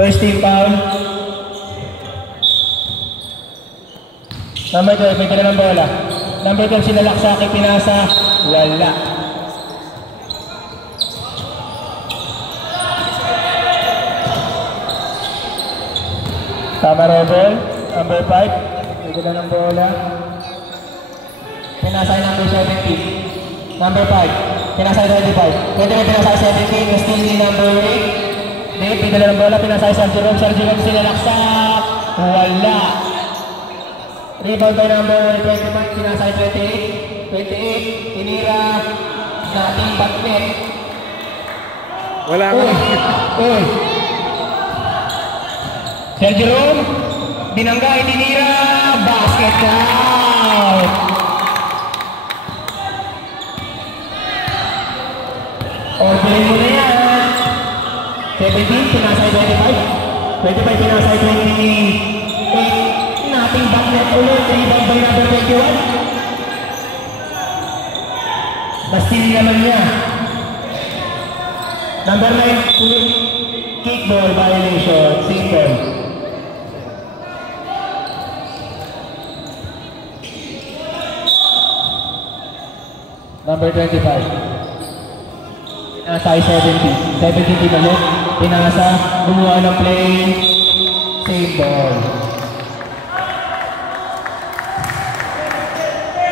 First team foul. Number 12, may dala ng bola. Number 12, sinalaksaki, pinasa. Wala. Tama rebel. Number 5, may dala ng bola. Pinasa yung number 17. Number 5, pinasa yung 25. Pwede may pinasa yung 17, still ni number 8. May dala ng bola, pinasa yung Sergio Rom. Sergio Rom sinalaksak. Wala. Rebound by number 21, pinasa yung 28. 28, tinira. Nating backnet. Wala nga. Sergio Rom, binangga, itinira. Basket out. Orderin mo na yan. 17, pinasa yung 25. 25, pinasa yung 28. Nating backnet ulit. Rebound by number 21. Bastin naman niya. Number 9, kickball violation. Simple. Number 25. Pinasa ay 17. 17 ulit. Pinasa. Gumawa ng play. Save ball.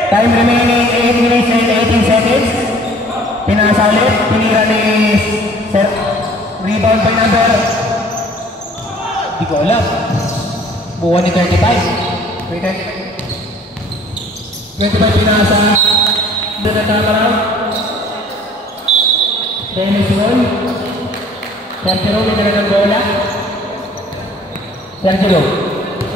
Time remaining 8 minutes and 18 seconds. Pinasa ulit. Pinira ni rebound by number. Di ko alam. Buwan ni 35. 25 pinasa. Doon na tama. Dennis Roll. Sergio Roll, may ng bola. Sergio Roll.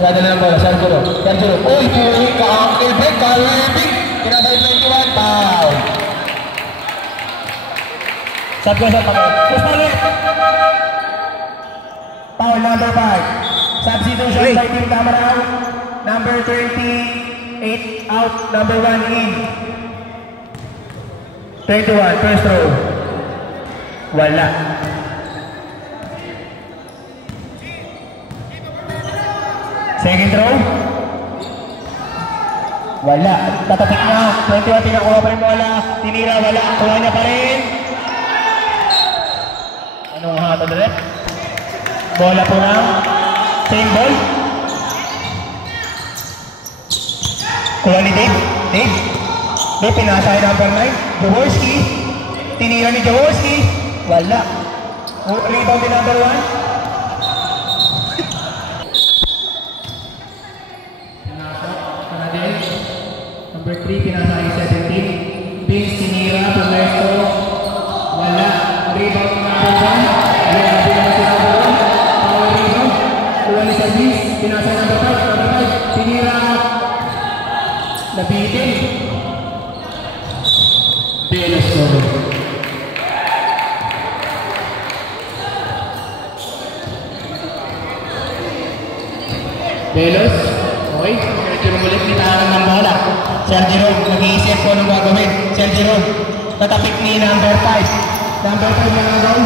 Wala na ng bola. Sergio Roll. Sergio Roll. Uy, puri ka ang kilbek. Kalibig. Pinasa yung 21. Foul. Sab ko sa pako. Push ulit. Foul number 5. Substitution by Team Tamaraw. Number 28 out. Number 1 in. 21. First row. Wala. Second row. Wala. Tatapik na. 21 pinakuha pa rin bola. Tinira. Wala. Kuha niya pa rin. Anong hatod ulit? Bola po lang. Same ball. Kuha ni Dave. Dave. Dave pinasa yung number 9. Jaworski. Tinira ni Jaworski. Wala. Rebound din number 1. Pinasa. Kanadel. Number 3. Pinasa ay 17. Vince tinira. Pumerto. Wala. Rebound number 1. Wala. Pinasa number 1. Power rebound. Kuha ni Service. Pinasa number 5. Number 5. Tinira. Nabitin. Belos solo. Belos. Okay. Sergio Rom ulit nitahanan ng bola. Sergio Rom, nag-iisip ko anong gagawin. Sergio Rom, tatapik ni number 5. Number 5 na nagaw.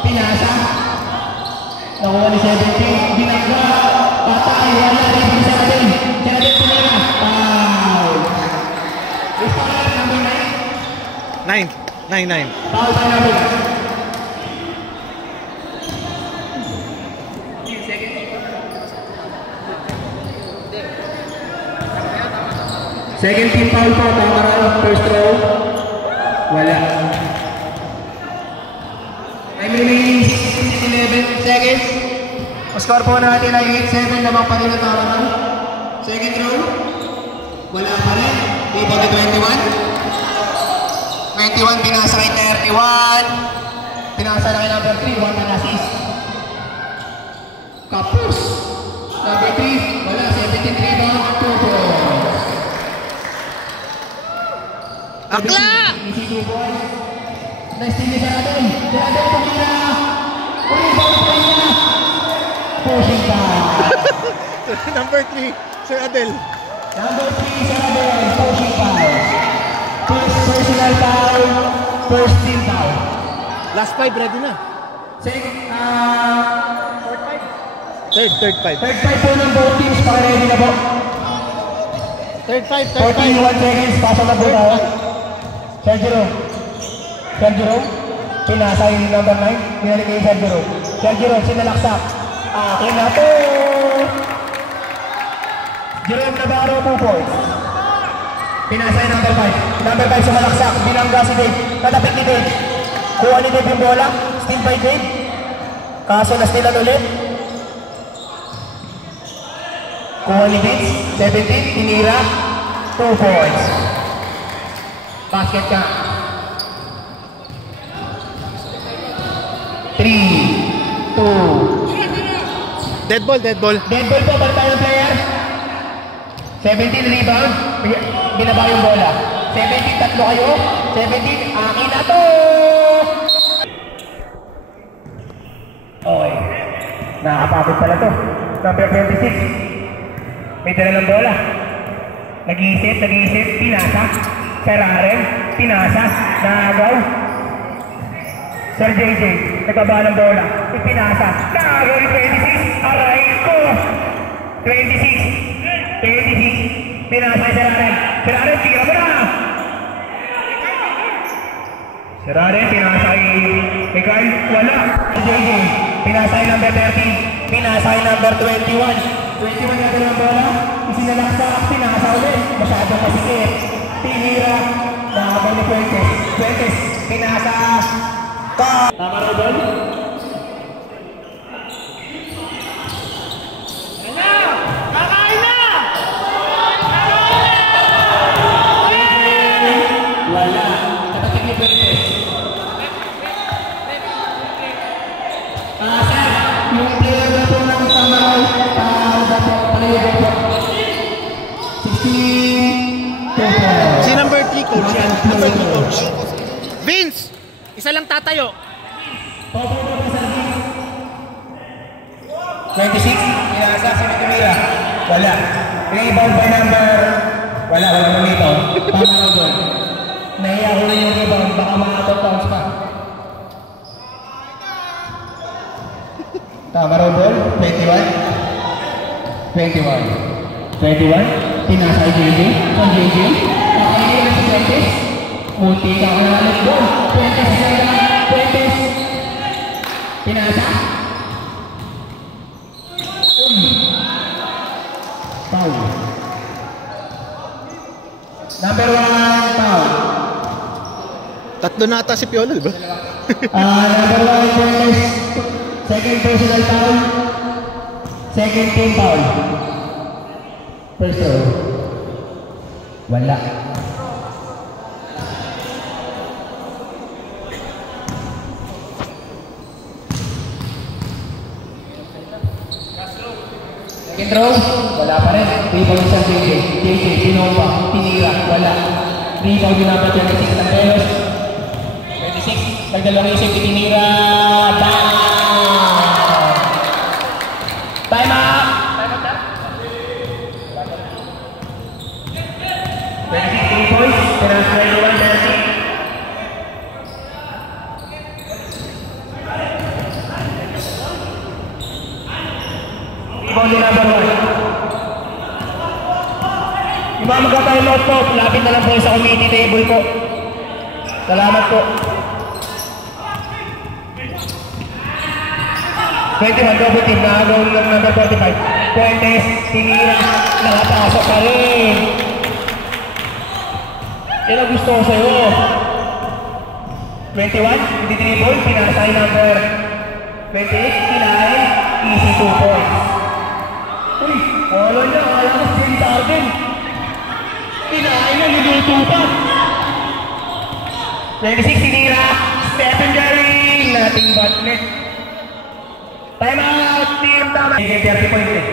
Pinasa. Nakuha ni 17. Binagwa. Patay. Wala. Rebound ni 17. 17 pinira. Foul. Restore number 9. 9. Foul by number 9. Second team foul po, Tamaraw, first row. Wala. Time remaining 11 seconds. Score po natin ay 8-7, lamang pa rin ang Tamaraw. Second row. Wala pa rin. Rebound ni 21. 21 pinasa kay 31. Pinasa na kay number 3, 1 an assist. Kapus. Number 3, wala, 17 rebound, 2 points. Akla! Easy 2 points. Nice team ni Jaradon. Jaradon pumira. Rebound pa niya. Pushing down. Number 3, Sir Adel. Number 3, Sir Adel. Pushing foul. First personal foul. First team foul. Last 5, ready na. Third five. Third five po ng both teams. Paki-ready na po. Third five. 41 seconds. Pasok na po tayo. Sergio. Pinasa yung number 9. Binalik kayo Sergio. Sinalaksak. Akin na po. Jerome Navarro, 2 points. Pinasa yung number 5. Number 5 sumalaksak. Binangga si Dave. Tatapik ni Dave. Kuha ni Dave yung bola. Steal by Dave. Kaso na-stealan ulit. Kuha ni Dave. 17. Tinira. 2 points. Basket ka. 3, 2. Dead ball. Dead ball po, balik tayo ng player. 17 rebound. Binaba yung bola. 17, tatlo kayo. 17, akin na to! Okay. Nakakapagod pala to. Number 26. May dala ng bola. Nag-iisip. Pinasa. Seraren. Pinasa. Nagaw. Sir JJ. Nagbaba ng bola. Ipinasa. Nagaw yung 26. Aray ko. 26. Pinasa kay Seraren. Tira mo na. Seraren. Pinasa kay Carl. Wala. Sir JJ. Pinasa kay number 13. Pinasa kay number 21. 21 natin ng bola. Isinalaksak. Pinasa ulit. Masyadong masikip. Tinira. Nagaw ni Fuentes. Pinasa. Tama na ba? Kakain na! Wala. Katatik ni Fuentes. Sir, yung player na po ng Tamaral, palayo po. 16. Si number 3 coach yan. Number 3 coach. Vince! Isa lang tatayo. 26, pinasa si Mitimira. Wala. Rebound by number. Wala dito. Tama na doon. Nahiya ko na yung rebound. Baka makapag-bounce pa. Tama na doon. 21. Pinasa kay JJ. Sa JJ. Kakainin na si Fuentes. Munti ka ko na ulit doon. Fuentes. Pinasa. Foul. Number 1, foul. Tatlo na ata si Piolo, di ba? Number 1, Fuentes. Second personal foul. Second team foul. First row. Wala. Second row, wala pa rin. Rebound sa JJ, Sinova, tinira, wala. Rebound yung number 26 ng Pelos. 26, nagdalawang isip, tinira, down! Time up! 26, 3 points, pinang 21, 30. Rebound yung number 1. Yung mga magkatime out po, lapit na lang po sa committee table po. Salamat po. 21, double team, nakagaw ng number 45. Fuentes, tinira, nakapasok pa rin. Yan ang gusto ko sa'yo. 21, hindi dribble, pinasa yung number 28, kinain, easy 2 points. Uy, wala niya, kaya ko si James Harden. Kinain na, niluto pa. 26, tinira, Stephen Curry, nothing but net. Time out, team, tama. 30 points eh.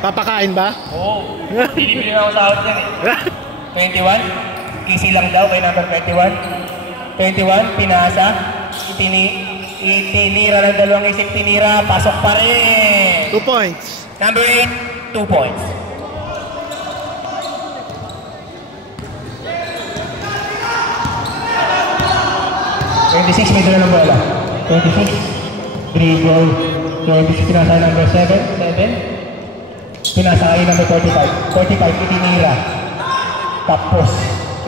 Papakain ba? Oo, binibili na ako sa out yan eh. 21, easy lang daw kay number 21. 21, pinasa, itinira ng dalawang isip, tinira, pasok pa rin. 2 points. Number 8, 2 points. 26, may dala ng bola. 26. Dribble. 26, pinasa number 7. Pinasa kayo number 45. 45, itinira. Tapos,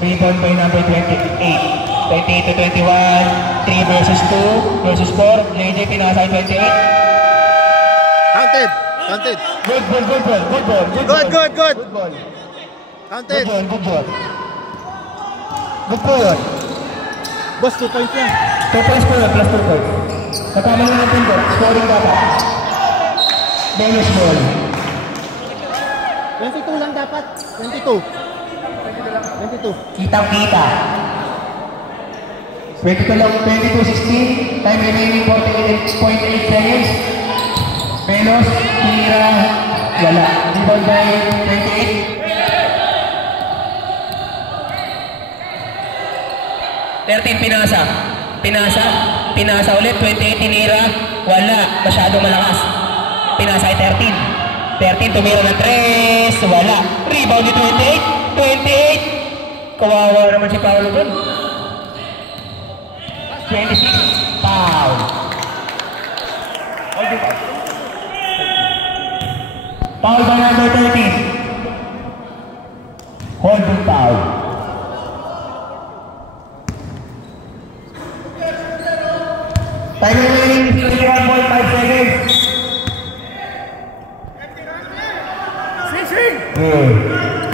rebound by number 28. 28 to 21. 3 versus 2 versus 4. JJ pinasa kayo 28. Counted. Good ball. Good. Good ball. Counted. Good ball. Good ball. Boss, 2 points lang. 2 points po yun, plus 2 points. Kasama na natin po, scoring dapat. Bonus ball. 22 lang dapat. 22. Kitang-kita. 22 lang, 22-16. Time remaining 48.8 seconds. Menos, tira, wala. Rebound by 28. 13 pinasa ulit, 28 tinira, wala, masyadong malakas. Pinasa ay 13 tumira ng 3, wala. Rebound ni 28, kawawa naman si Paolo dun. 26, foul. Foul by number 13. Holding foul. Time remaining 21.5 seconds.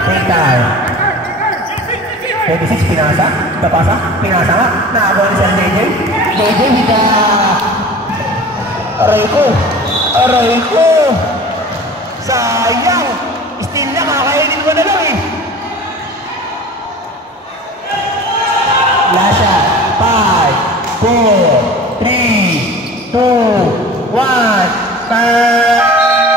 Free time. 26 pinasa. Pinasa nga. Nakagawa ni Sir JJ. JJ hita. Aray ko. Sayang. Still na kakainin mo na lang eh. Lasha. 5, 4, 3, 2, 1, 5.